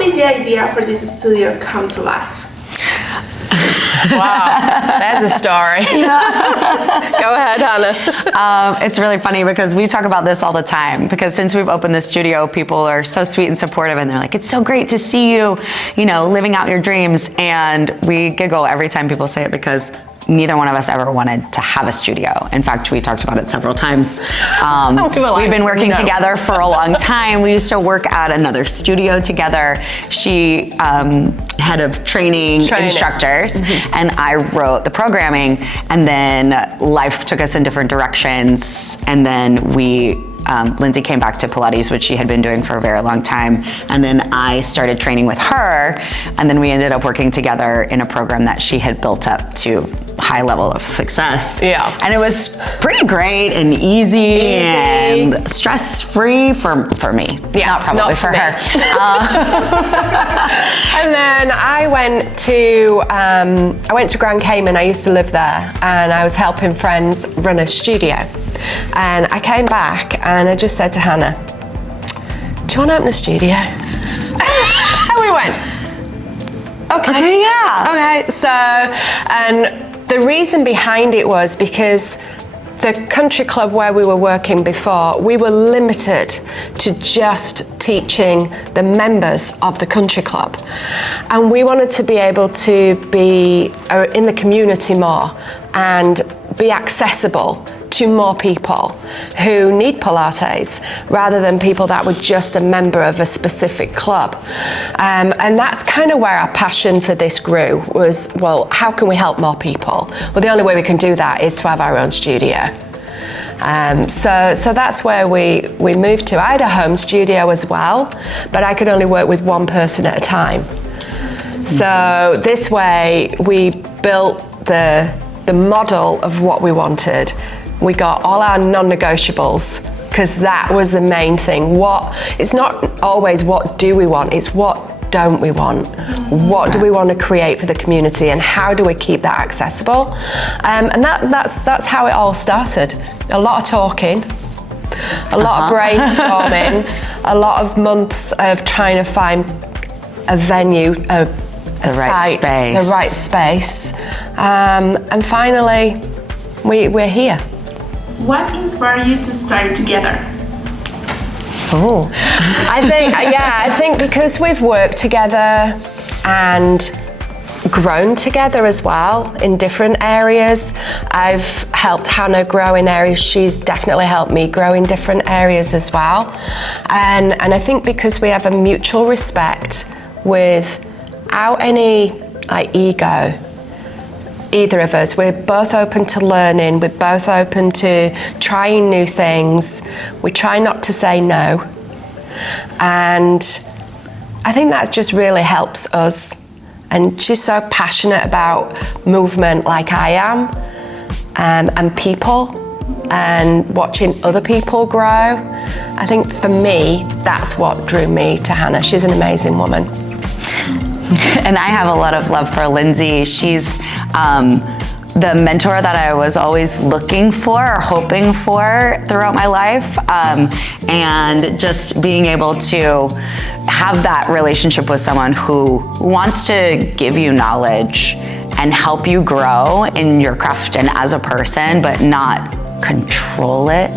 did the idea for this studio come to life? Wow, that's a story. Go ahead, Hannah. It's really funny because we talk about this all the time, because since we've opened the studio, people are so sweet and supportive, and they're like, it's so great to see you, living out your dreams. And we giggle every time people say it, because neither one of us ever wanted to have a studio. In fact, we talked about it several times. We've been working together for a long time. We used to work at another studio together. She head of training instructors, and I wrote the programming, and then life took us in different directions, and then Lindsay came back to Pilates, which she had been doing for a very long time. And then I started training with her. And then we ended up working together in a program that she had built up to high level of success. Yeah. And it was pretty great and easy. And stress-free for me. Yeah, not probably not for her. And then I went to Grand Cayman. I used to live there, and I was helping friends run a studio. And I came back and I just said to Hannah, do you want to open a studio? And we went, okay, yeah. Okay, so, and the reason behind it was because the country club where we were working before, we were limited to just teaching the members of the country club. And we wanted to be able to be in the community more and be accessible to more people who need Pilates, rather than people that were just a member of a specific club. And that's kind of where our passion for this grew, was, well, how can we help more people? Well, the only way we can do that is to have our own studio. So that's where we moved to. I had a home studio as well, but I could only work with one person at a time. So this way we built the model of what we wanted. We got all our non-negotiables, because that was the main thing. It's not always what do we want, it's what don't we want? What do we want to create for the community, and how do we keep that accessible? And that's how it all started. A lot of talking, a lot of brainstorming, a lot of months of trying to find a venue, the right space, and finally we're here. What inspired you to start together? Oh, I think because we've worked together and grown together as well in different areas. I've helped Hannah grow in areas. She's definitely helped me grow in different areas as well. And I think because we have a mutual respect without any ego, either of us, we're both open to learning, we're both open to trying new things, we try not to say no, and I think that just really helps us. And she's so passionate about movement like I am, and people, and watching other people grow. I think for me, that's what drew me to Hannah. She's an amazing woman. And I have a lot of love for Lindsay. She's the mentor that I was always looking for or hoping for throughout my life. And just being able to have that relationship with someone who wants to give you knowledge and help you grow in your craft and as a person, but not control it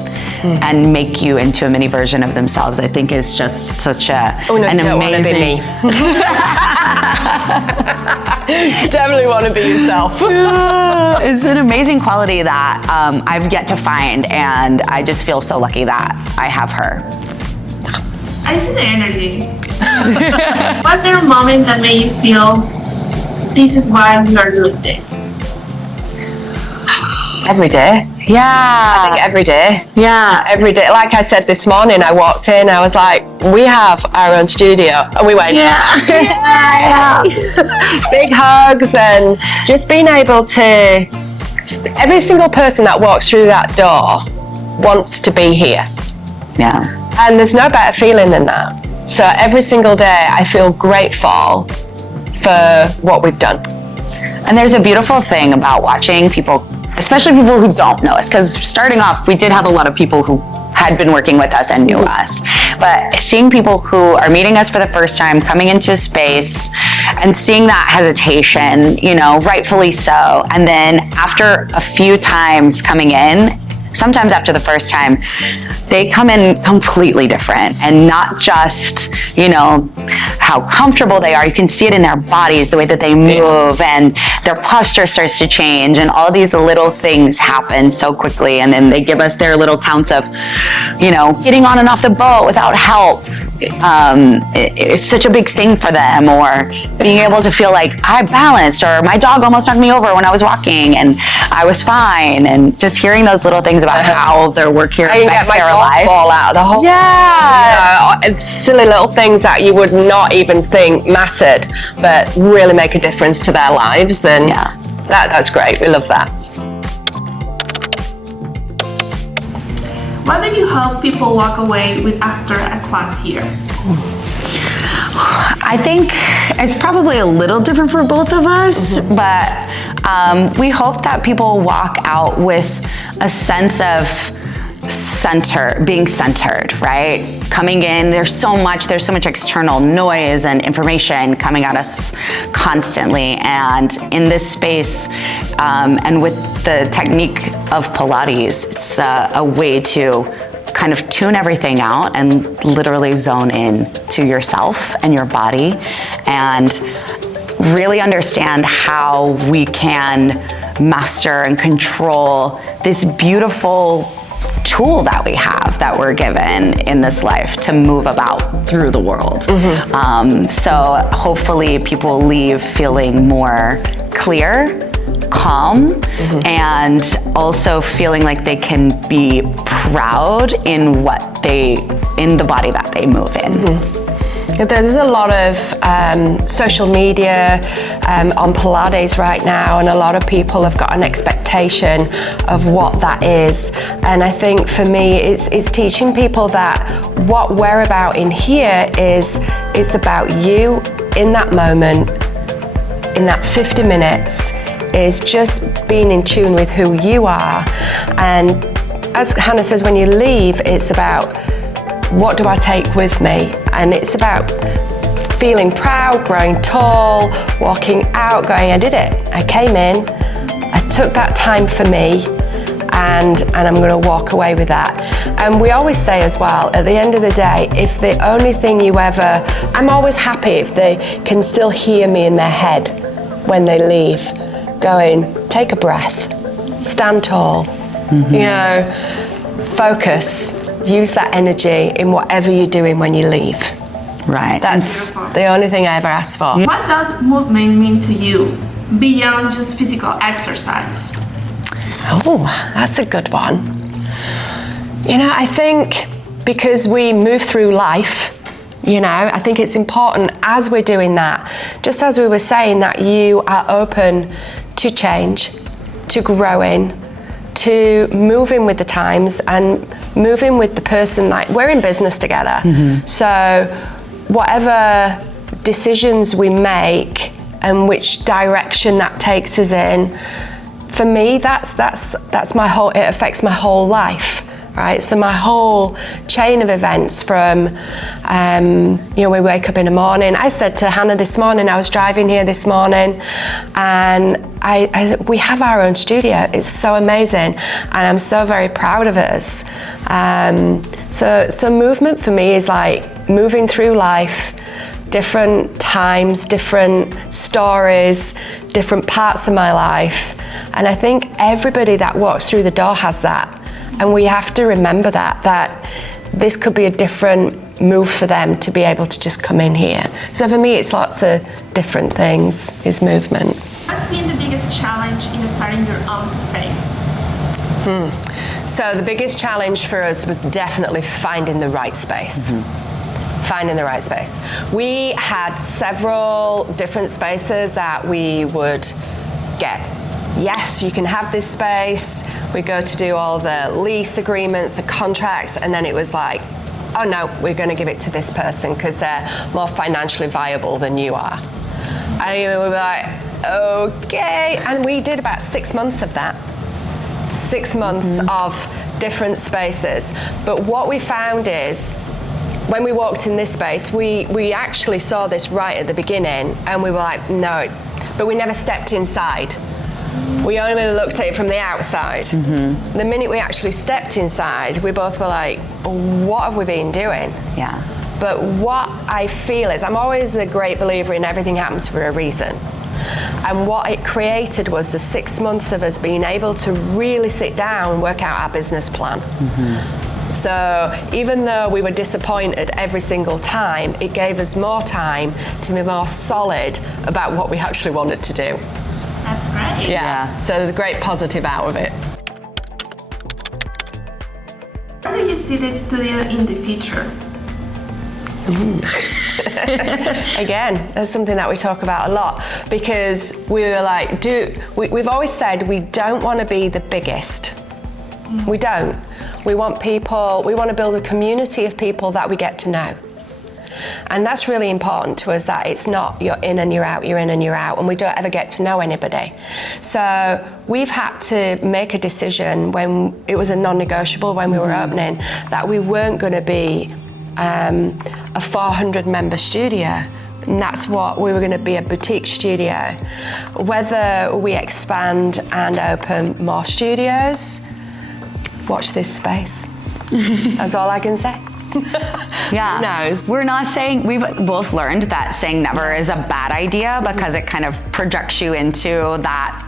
and make you into a mini version of themselves, I think is just such an amazing. Definitely want to be yourself. It's an amazing quality that I've yet to find, and I just feel so lucky that I have her. I see the energy. Was there a moment that made you feel this is why we are doing this? Every day. Yeah. I think every day. Yeah. Every day. Like I said this morning, I walked in, I was like, we have our own studio. And we went, yeah. Big hugs, and just being able to, every single person that walks through that door wants to be here. Yeah. And there's no better feeling than that. So every single day I feel grateful for what we've done. And there's a beautiful thing about watching people, especially people who don't know us, because starting off, we did have a lot of people who had been working with us and knew us. But seeing people who are meeting us for the first time, coming into a space and seeing that hesitation, you know, rightfully so. And then after a few times coming in, sometimes after the first time, they come in completely different, and not just, you know, how comfortable they are. You can see it in their bodies, the way that they move, and their posture starts to change, and all these little things happen so quickly. And then they give us their little counts of, you know, getting on and off the boat without help. It's such a big thing for them, or being able to feel like I balanced, or my dog almost knocked me over when I was walking and I was fine. And just hearing those little things about how their work here affects their life. Ball out of the hole. Yeah. You know, silly little things that you would not even think mattered, but really make a difference to their lives. And that's great. We love that. What do you hope people walk away with after a class here? I think it's probably a little different for both of us, but we hope that people walk out with a sense of being centered, right? Coming in, there's so much external noise and information coming at us constantly. And in this space, and with the technique of Pilates, it's a way to kind of tune everything out and literally zone in to yourself and your body, and really understand how we can master and control this beautiful tool that we have, that we're given in this life to move about through the world. So hopefully people leave feeling more clear, calm, and also feeling like they can be proud in the body that they move in. There's a lot of social media on Pilates right now, and a lot of people have got an expectation of what that is. And I think for me, it's teaching people that what we're about in here is about you in that moment, in that 50 minutes, is just being in tune with who you are. And as Hannah says, when you leave, it's about, what do I take with me? And it's about feeling proud, growing tall, walking out, going, I did it. I came in, I took that time for me, and I'm gonna walk away with that. And we always say as well, at the end of the day, if the only thing I'm always happy if they can still hear me in their head when they leave, going, take a breath, stand tall, you know, focus. Use that energy in whatever you're doing when you leave. Right. That's the only thing I ever asked for. What does movement mean to you beyond just physical exercise? Oh, that's a good one. You know, I think because we move through life, you know, I think it's important as we're doing that, just as we were saying, that you are open to change, to growing, to moving with the times and moving with the person. Like, we're in business together. So whatever decisions we make and which direction that takes us in, for me, that's my whole, it affects my whole life, right? So my whole chain of events from, you know, we wake up in the morning. I said to Hannah this morning, I was driving here this morning, and we have our own studio. It's so amazing, and I'm so very proud of us. So movement for me is like moving through life, different times, different stories, different parts of my life. And I think everybody that walks through the door has that. And we have to remember that this could be a different move for them to be able to just come in here. So for me, it's lots of different things, is movement. What's been the biggest challenge in starting your own space? So the biggest challenge for us was definitely finding the right space. Finding the right space. We had several different spaces that we would get. Yes, you can have this space. We go to do all the lease agreements, the contracts, and then it was like, oh no, we're going to give it to this person because they're more financially viable than you are. And we were like, okay. And we did about 6 months of that. 6 months of different spaces. But what we found is, when we walked in this space, we actually saw this right at the beginning, and we were like, no, but we never stepped inside. We only looked at it from the outside. Mm-hmm. The minute we actually stepped inside, we both were like, what have we been doing? Yeah. But what I feel is, I'm always a great believer in everything happens for a reason. And what it created was the 6 months of us being able to really sit down and work out our business plan. Mm-hmm. So even though we were disappointed every single time, it gave us more time to be more solid about what we actually wanted to do. That's great. Yeah. So there's a great positive out of it. Where do you see this studio in the future? Again, that's something that we talk about a lot, because we were like, we've always said we don't want to be the biggest. We don't. We want to build a community of people that we get to know. And that's really important to us, that it's not you're in and you're out, you're in and you're out, and we don't ever get to know anybody. So we've had to make a decision, when it was a non-negotiable when we were opening, that we weren't going to be a 400 member studio. And that's what we were going to be, a boutique studio. Whether we expand and open more studios, watch this space. That's all I can say. Yeah. Who knows? We're not saying, we've both learned that saying never is a bad idea, because it kind of projects you into that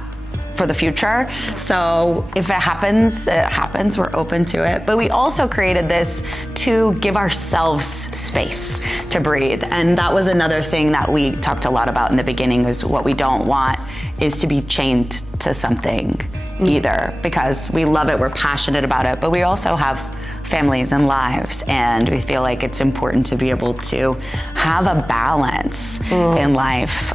for the future. So if it happens, it happens. We're open to it. But we also created this to give ourselves space to breathe. And that was another thing that we talked a lot about in the beginning, is what we don't want is to be chained to something either, because we love it, we're passionate about it, but we also have families and lives, and we feel like it's important to be able to have a balance in life,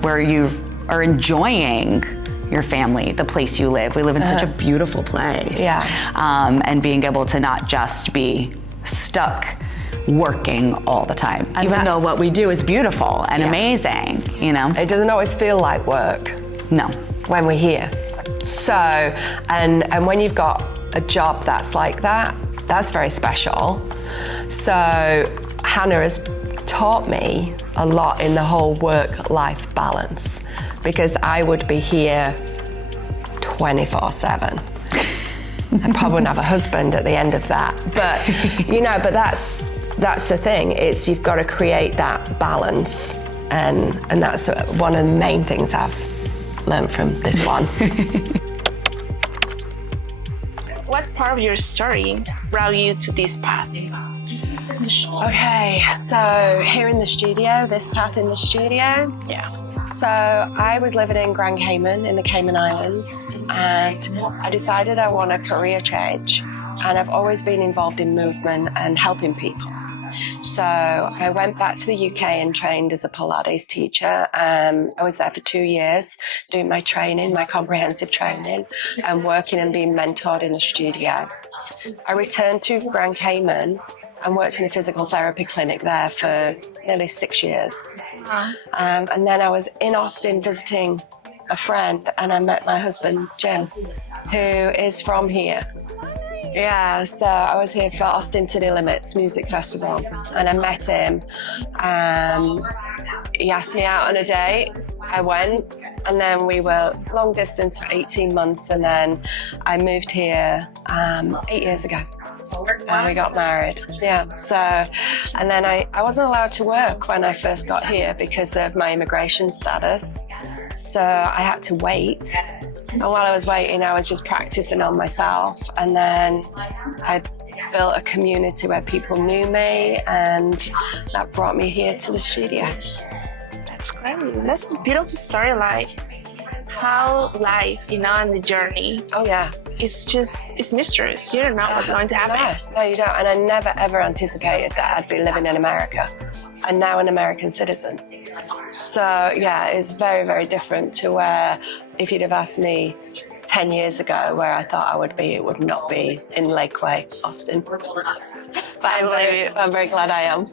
where you are enjoying your family, the place you live. We live in such a beautiful place. Yeah. And being able to not just be stuck working all the time, and even though what we do is beautiful and amazing, you know? It doesn't always feel like work. No. When we're here. So, and when you've got a job that's like that, that's very special. So Hannah has taught me a lot in the whole work-life balance, because I would be here 24/7. I probably wouldn't have a husband at the end of that. But, but that's the thing, it's you've got to create that balance. And that's one of the main things I've learned from this one. What part of your story brought you to this path? Okay, so here in the studio, this path in the studio. Yeah. So I was living in Grand Cayman in the Cayman Islands, and I decided I want a career change. And I've always been involved in movement and helping people. So I went back to the UK and trained as a Pilates teacher. I was there for 2 years doing my training, my comprehensive training, and working and being mentored in the studio. I returned to Grand Cayman and worked in a physical therapy clinic there for nearly 6 years. And then I was in Austin visiting a friend, and I met my husband, Jim, who is from here. Yeah, so I was here for Austin City Limits Music Festival, and I met him. He asked me out on a date. I went, and then we were long distance for 18 months, and then I moved here 8 years ago. And we got married. Yeah, so, and then I wasn't allowed to work when I first got here because of my immigration status. So I had to wait. And while I was waiting, I was just practicing on myself. And then I built a community where people knew me, and that brought me here to the studio. That's great. That's a beautiful story, like how life, and the journey. Oh yeah. It's mysterious. You don't know what's going to happen. No, you don't. And I never ever anticipated that I'd be living in America. I'm now an American citizen. So yeah, it's very, very different to where, if you'd have asked me 10 years ago where I thought I would be, it would not be in Lakeway, Austin. But I'm very glad I am.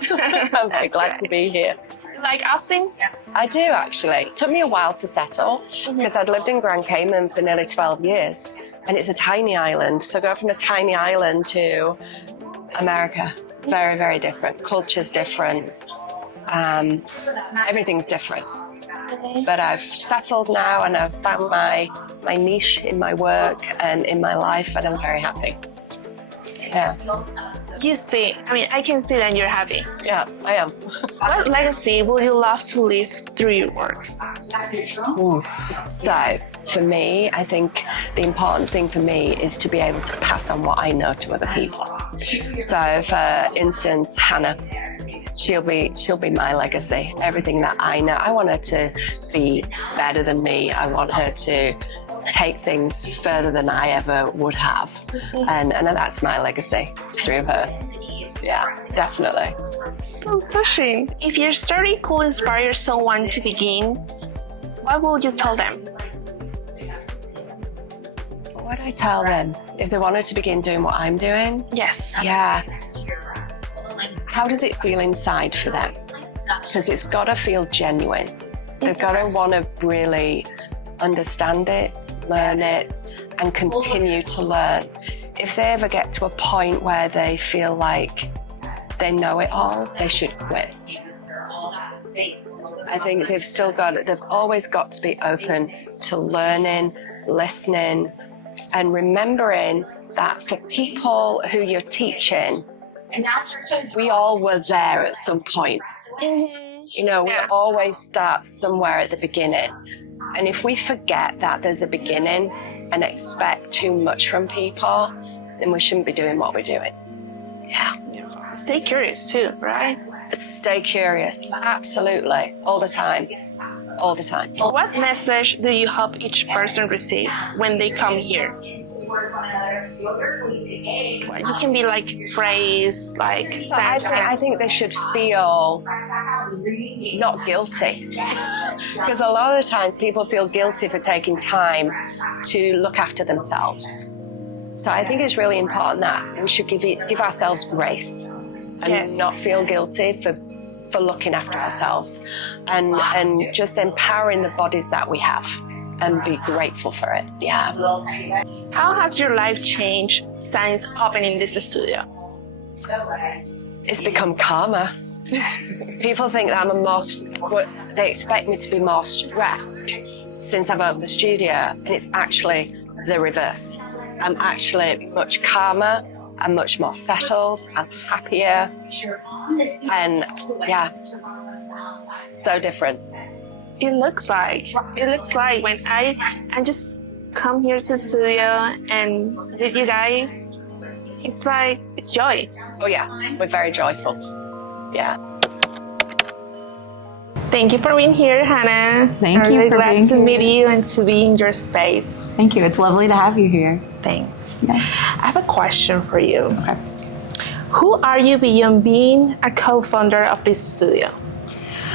I'm very glad to be here. Like Austin? I do actually. It took me a while to settle because I'd lived in Grand Cayman for nearly 12 years and it's a tiny island. So go from a tiny island to America, very, very different. Culture's different. Everything's different. But I've settled now and I've found my niche in my work and in my life and I'm very happy. Yeah. You see, I mean, I can see that you're happy. Yeah, I am. What legacy would you love to leave through your work? So, for me, I think the important thing for me is to be able to pass on what I know to other people. So, for instance, Hannah, she'll be my legacy. Everything that I know, I want her to be better than me. I want her to take things further than I ever would have. And that's my legacy. It's through her. Yeah, definitely. So touching. If your story could inspire someone to begin, what would you tell them? What would I tell them? If they wanted to begin doing what I'm doing? Yes. Yeah. How does it feel inside for them? Because it's got to feel genuine. They've got to want to really understand it, learn it, and continue to learn. If they ever get to a point where they feel like they know it all, they should quit. I think they've always got to be open to learning, listening, and remembering that for people who you're teaching, we all were there at some point. You know, we always start somewhere at the beginning. And if we forget that there's a beginning and expect too much from people, then we shouldn't be doing what we're doing. Yeah. Stay curious too, right? Stay curious. Absolutely. All the time. All the time. What message do you hope each person receive when they come here? You can be like phrase, like I think they should feel not guilty. Because a lot of the times people feel guilty for taking time to look after themselves. So I think it's really important that we should give ourselves grace and not feel guilty for looking after ourselves and just empowering the bodies that we have and be grateful for it. Yeah. How has your life changed since opening this studio? It's become calmer. People think that they expect me to be more stressed since I've opened the studio, and it's actually the reverse. I'm actually much calmer, I'm much more settled, I'm happier, and yeah, so different. It looks like when I just come here to the studio and with you guys, it's like it's joy. Oh yeah, we're very joyful. Yeah. Thank you for being here, Hannah. Thank you I'm really for glad being to here. meet you and to be in your space. Thank you. It's lovely to have you here. Thanks. Yeah. I have a question for you. Okay. Who are you beyond being a co-founder of this studio?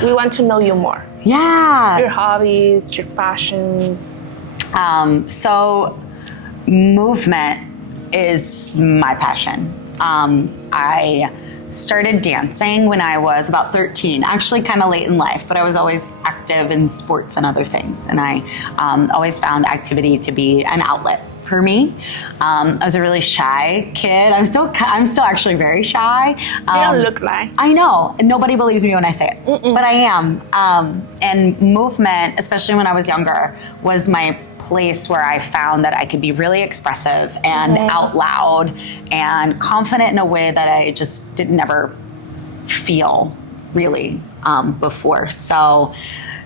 We want to know you more. Yeah. Your hobbies, your passions. So movement is my passion. I started dancing when I was about 13, actually kind of late in life, but I was always active in sports and other things. And I always found activity to be an outlet for me. I was a really shy kid. I'm still actually very shy. You don't look like. I know. And nobody believes me when I say it, but I am. And movement, especially when I was younger, was my place where I found that I could be really expressive and out loud and confident in a way that I just didn't ever feel really before. So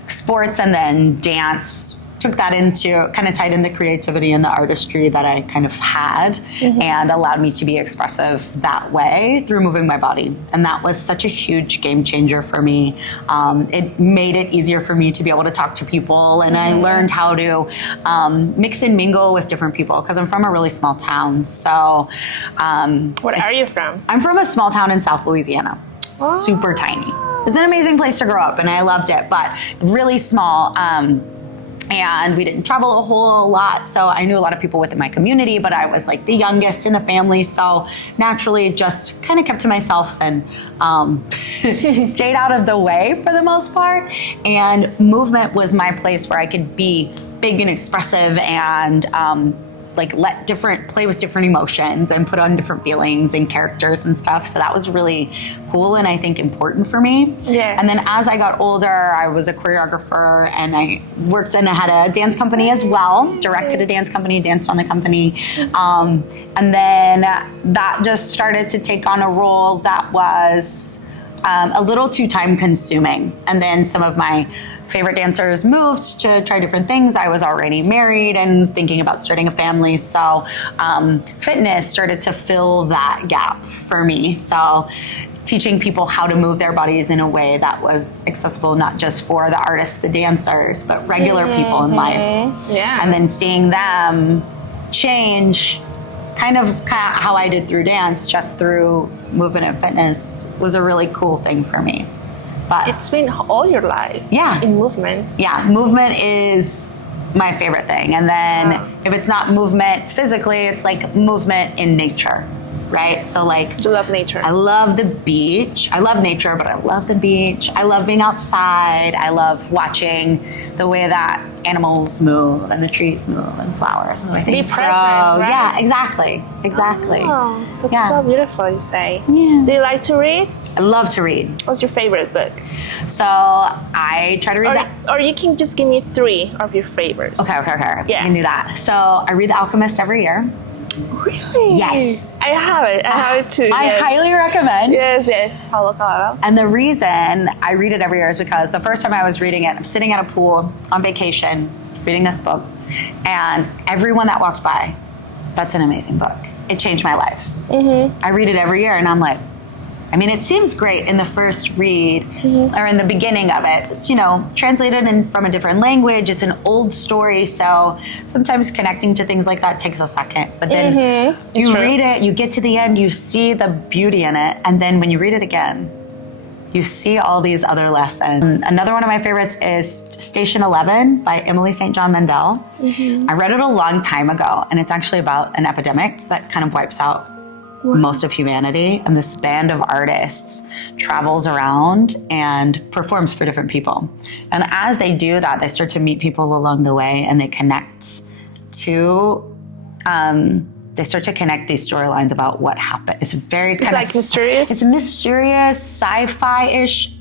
sports and then dance took that into, kind of tied into creativity and the artistry that I kind of had and allowed me to be expressive that way through moving my body. And that was such a huge game changer for me. It made it easier for me to be able to talk to people, and I learned how to mix and mingle with different people because I'm from a really small town. So Where are you from? I'm from a small town in South Louisiana, super tiny. It was an amazing place to grow up and I loved it, but really small. and we didn't travel a whole lot. So I knew a lot of people within my community, but I was like the youngest in the family. So naturally just kind of kept to myself and stayed out of the way for the most part. And movement was my place where I could be big and expressive and like play with different emotions and put on different feelings and characters and stuff. So that was really cool and I think important for me. Yes. And then as I got older, I was a choreographer and I worked and I had a dance company as well, directed a dance company, danced on the company. And then that just started to take on a role that was a little too time consuming. And then some of my favorite dancers moved to try different things. I was already married and thinking about starting a family. So fitness started to fill that gap for me. So teaching people how to move their bodies in a way that was accessible, not just for the artists, the dancers, but regular people in life. Yeah. And then seeing them change kind of how I did through dance, just through movement and fitness was a really cool thing for me. But It's been all your life. Yeah. In movement. Yeah, movement is my favorite thing. And then if it's not movement physically, it's like movement in nature, right? So like, You love nature. I love the beach. I love nature, but I love the beach. I love being outside. I love watching the way that animals move and the trees move and flowers and the way things grow. Right? Yeah, exactly. Oh, that's Yeah. so beautiful, you say. Yeah. Do you like to read? I love to read. What's your favorite book? So I try to read that. Or you can just give me 3 of your favorites. Okay. Yeah. I can do that. So I read The Alchemist every year. Really? Yes. I have it. I have it too. I yes. highly recommend. Yes. Hello. And the reason I read it every year is because the first time I was reading it, I'm sitting at a pool on vacation, reading this book, and everyone that walked by, that's an amazing book. It changed my life. Mm-hmm. I read it every year, and I'm like, I mean, it seems great in the first read or in the beginning of it. It's, translated from a different language. It's an old story, so sometimes connecting to things like that takes a second. But then you read it, you get to the end, you see the beauty in it, and then when you read it again, you see all these other lessons. Another one of my favorites is Station 11 by Emily St. John Mandel. I read it a long time ago, and it's actually about an epidemic that kind of wipes out most of humanity, and this band of artists travels around and performs for different people. And as they do that, they start to meet people along the way, and they connect to they start to connect these storylines about what happened. It's very kind of mysterious. It's mysterious, sci-fi-ish.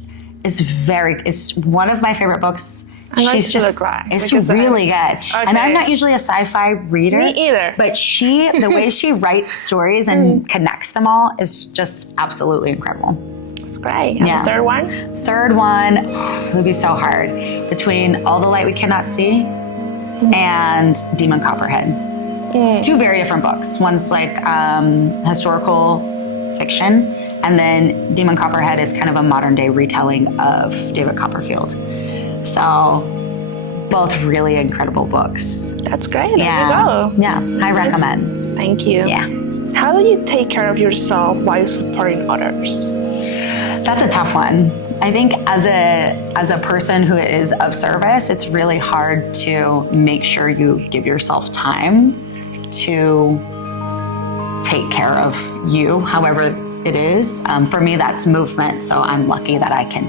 It's one of my favorite books. She's just, it's really good. Okay. And I'm not usually a sci-fi reader. Me either. But the way she writes stories and connects them all is just absolutely incredible. That's great. And the third one? Third one, it would be so hard. Between All the Light We Cannot See and Demon Copperhead. 2 very different books. One's like historical fiction, and then Demon Copperhead is kind of a modern day retelling of David Copperfield. So, both really incredible books. That's great. Yeah. There you go. Yeah, I recommend. Thank you. Yeah. How do you take care of yourself while supporting others? That's a tough one. I think as a person who is of service, it's really hard to make sure you give yourself time to take care of you, however it is. For me, that's movement. So I'm lucky that I can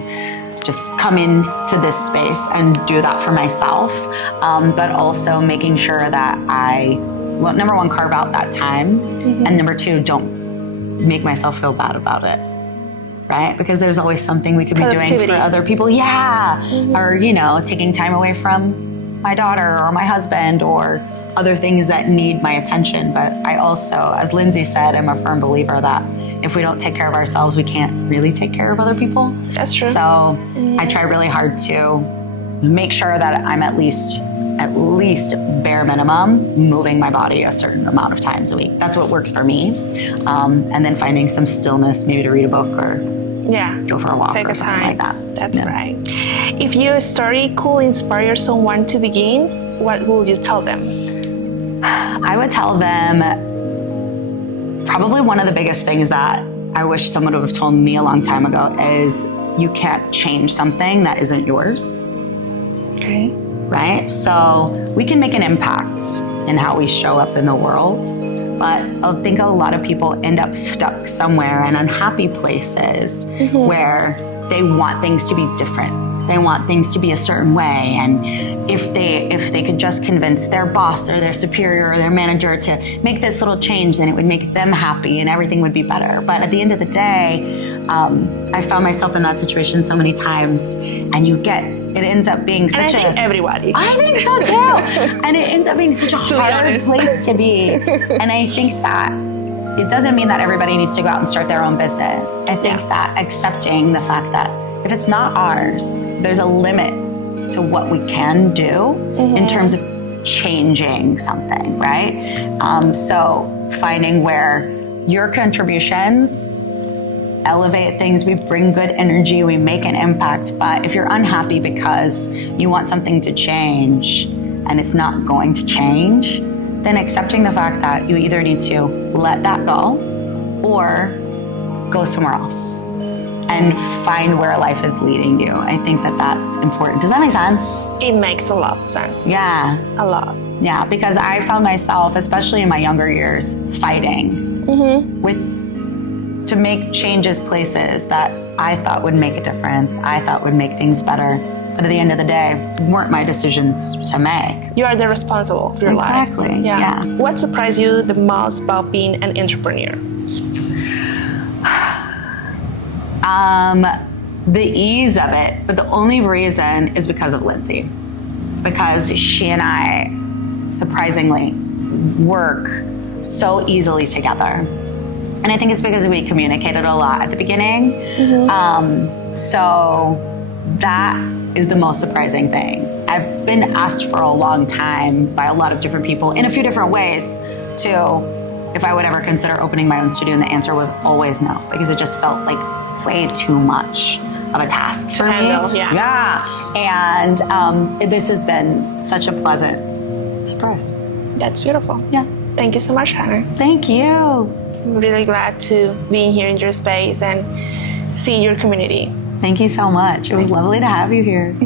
just come into this space and do that for myself, but also making sure that I, well, number one, carve out that time, and number 2, don't make myself feel bad about it, right? Because there's always something we could be doing for other people. Yeah, or taking time away from my daughter or my husband or other things that need my attention. But I also, as Lindsay said, I'm a firm believer that if we don't take care of ourselves, we can't really take care of other people. That's true. So I try really hard to make sure that I'm at least bare minimum moving my body a certain amount of times a week. That's what works for me. And then finding some stillness, maybe to read a book or go for a walk or something like that. That's right. If your story could inspire someone to begin, what would you tell them? I would tell them probably one of the biggest things that I wish someone would have told me a long time ago is you can't change something that isn't yours. Okay. right? So we can make an impact in how we show up in the world. But I think a lot of people end up stuck somewhere in unhappy places where they want things to be different. They want things to be a certain way. And if they could just convince their boss or their superior or their manager to make this little change, then it would make them happy and everything would be better. But at the end of the day, I found myself in that situation so many times, and it ends up being such I think everybody. I think so too. And it ends up being such a hard place to be. And I think that it doesn't mean that everybody needs to go out and start their own business. I think that accepting the fact that if it's not ours, there's a limit to what we can do in terms of changing something, right? So finding where your contributions elevate things, we bring good energy, we make an impact. But if you're unhappy because you want something to change and it's not going to change, then accepting the fact that you either need to let that go or go somewhere else and find where life is leading you. I think that that's important. Does that make sense? It makes a lot of sense. Yeah. A lot. Yeah, because I found myself, especially in my younger years, fighting to make changes places that I thought would make a difference, I thought would make things better. But at the end of the day, weren't my decisions to make. You are the responsible for your life. Exactly. Yeah. What surprised you the most about being an entrepreneur? The ease of it, but the only reason is because of Linzi. Because she and I, surprisingly, work so easily together. And I think it's because we communicated a lot at the beginning. So that is the most surprising thing. I've been asked for a long time by a lot of different people in a few different ways if I would ever consider opening my own studio, and the answer was always no, because it just felt like way too much of a task for me. Yeah. And this has been such a pleasant surprise. That's beautiful. Yeah. Thank you so much, Hannah. Thank you. I'm really glad to be here in your space and see your community. Thank you so much. It was lovely to have you here.